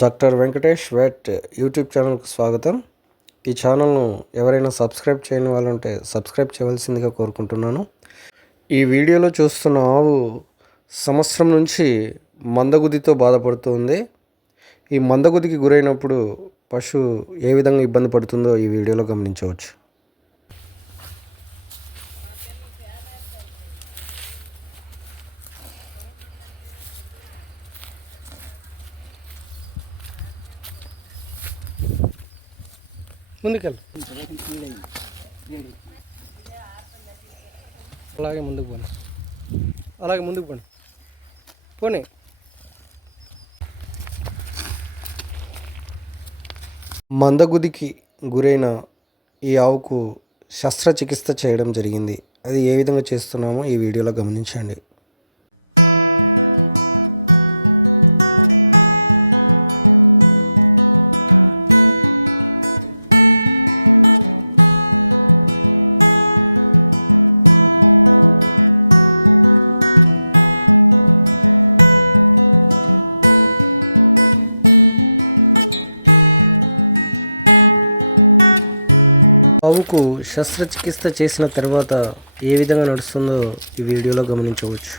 Doctor Venkatesh wet YouTube ఛానల్కు స్వాగతం. ఈ ఛానల్ను ఎవరైనా సబ్స్క్రైబ్ చేయని వాళ్ళు ఉంటే సబ్స్క్రైబ్ చేయవలసిందిగా కోరుకుంటున్నాను. ఈ వీడియోలో చూస్తున్న ఆవు సంవత్సరం నుంచి మందగుదితో బాధపడుతుంది. ఈ మందగుదికి గురైనప్పుడు పశువు ఏ విధంగా ఇబ్బంది పడుతుందో ఈ వీడియోలో గమనించవచ్చు. ముందుకెళ్ళు. అలాగే ముందుకు పోనీ అలాగే ముందుకు పోనీ పోనీ. మందగుదికి గురైన ఈ ఆవుకు శస్త్రచికిత్స చేయడం జరిగింది. అది ఏ విధంగా చేస్తున్నామో ఈ వీడియోలో గమనించండి. బాబుకు శస్త్రచికిత్స చేసిన తర్వాత ఏ విధంగా నడుస్తుందో ఈ వీడియోలో గమనించవచ్చు.